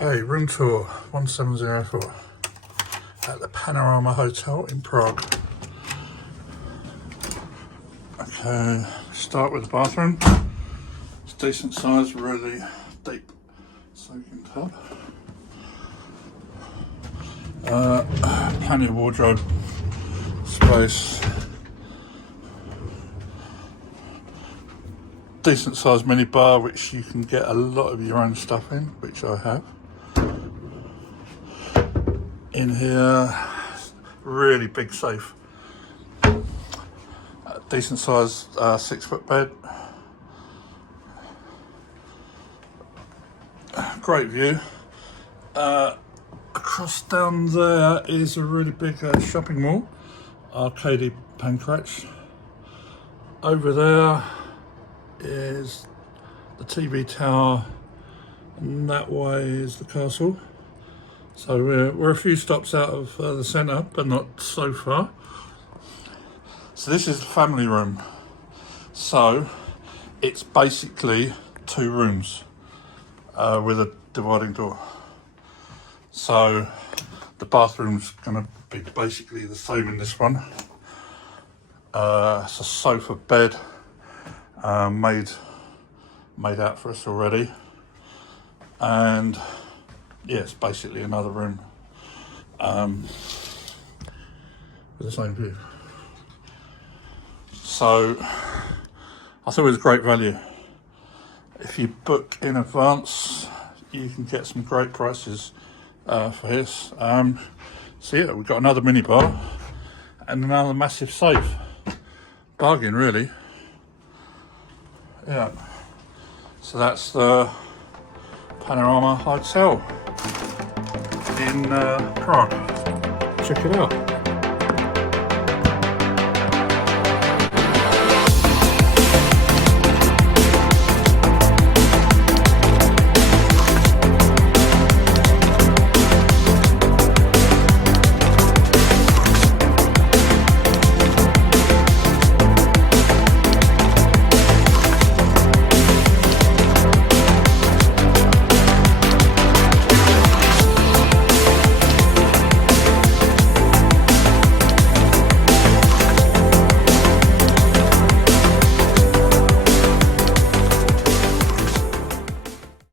Okay, room tour 1704 at the Panorama Hotel in Prague. Okay, start with the bathroom. It's decent size, really deep soaking tub. Plenty of wardrobe space. Decent sized mini bar which you can get a lot of your own stuff in, which I have. In here, really big safe. Decent sized 6-foot bed. Great view. Across down there is a really big shopping mall, Arcady Pancratch. Over there is the TV tower, and that way is the castle. So we're a few stops out of the centre, but not so far. So this is the family room. So it's basically 2 rooms with a dividing door. So the bathroom's going to be basically the same in this one. It's a sofa bed made out for us already, and yeah, it's basically another room with the same view. So I thought it was great value. If you book in advance, you can get some great prices for this. So yeah, we've got another minibar and another massive safe. Bargain, really. Yeah. So that's the Panorama Hotel in Prague. Check it out.